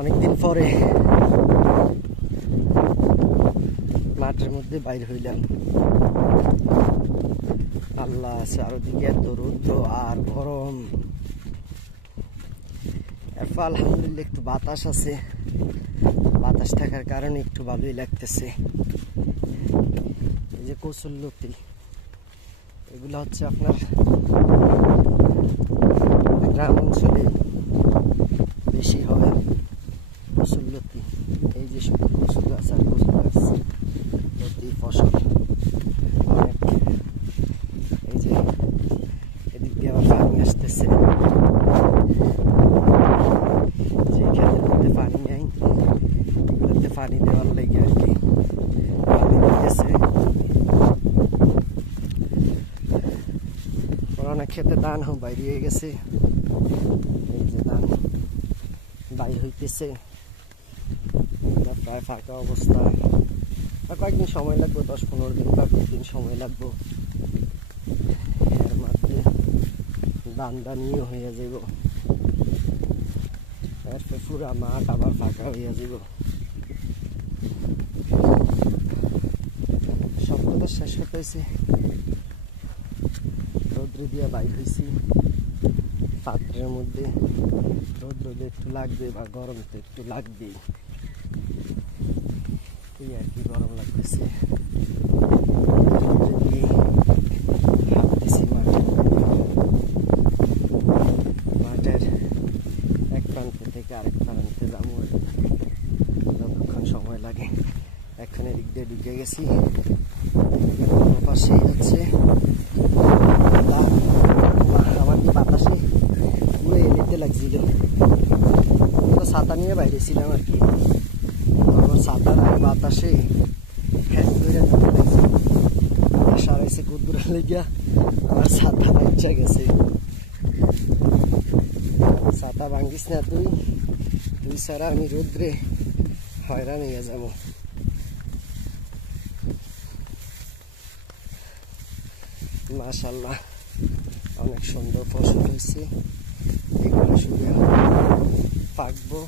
অনেকদিন পরে মাঠের মধ্যে বাইর হইলাম। আল্লাহ, চারদিকে এত রৌদ্র আর গরম। এরপর আলহামদুলিল্লাহ একটু বাতাস আছে, বাতাস থাকার কারণে একটু ভালোই লাগতেছে। এই যে কচুরলতি, এগুলো হচ্ছে আপনার গ্রাম অঞ্চলে বেশি হয় কচুরলতি। এই যে শুধু কচু গাছ আর কচু গাছ, লতি ফসল অনেক। এই যে এদিক দিয়ে আবার পানি আসতেছে, যে ক্ষেতের মধ্যে পানি নেই এগুলোতে পানি দেওয়ার লেগে আর কি পানি দিতেছে। অনেক ক্ষেতে ধান বাইরে গেছে, এই যে ধান বাইর হইতেছে, প্রায় ফাঁকা অবস্থা। আর কয়েকদিন সময় লাগবে, 10-15 দিন বা 20 দিন সময় লাগবে। এর মধ্যে ধান দানিও হয়ে যাব, এরপর পুরা মাঠ আবার ফাঁকা হয়ে যাব। সব কথা শেষ হতেছে, রৌদ্র দিয়ে বাইর হয়েছি পাত্রের মধ্যে। রৌদ্র একটু লাগবে বা গরম তো একটু লাগবেই, এই আর কি। গরম লাগতেছে, মাঠের এক প্রান্ত থেকে আরেক প্রান্তে যাবো, যতক্ষণ সময় লাগে। এখন এদিক দিয়ে ঢুকে গেছি, পাশেই হচ্ছে আমার কি বাতাসে পুরো এলিতে লাগছিল। ছাতা নিয়ে বাইরে ছিলাম আর কি, আমার ছাতার বাতাসে ফ্যান ধরে ঢুকে লাগছে। সারাইছে কুদ্দুরা লেগিয়া আমার ছাতা বাচ্চা গেছে। ছাতা ভাঙ্গিস না তুই, তুই ছাড়া আমি রোদ্রে হয়রান হয়ে যাবো। মাশাআল্লাহ, অনেক সুন্দর ফসল হয়েছে। এগুলো শুধু পাকবো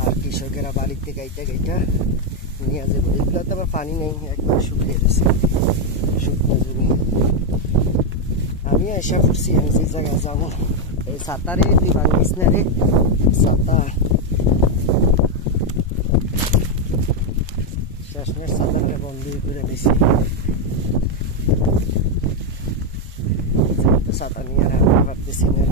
আর কৃষকেরা বাড়িতে গাইটা নিয়ে যাবো। এগুলোতে আবার পানি নেই, একবার শুকিয়ে গেছে, শুকনো জমি। আমি এসে পড়ছি, আমি যে জায়গায় যাবো। এই ছাতারে তুই ভাঙিস না রে, ছাতা শেষমেশ ছাতাটা বন্ধই করে দিছি। ছাতা নিয়ে আর পারতেছি না।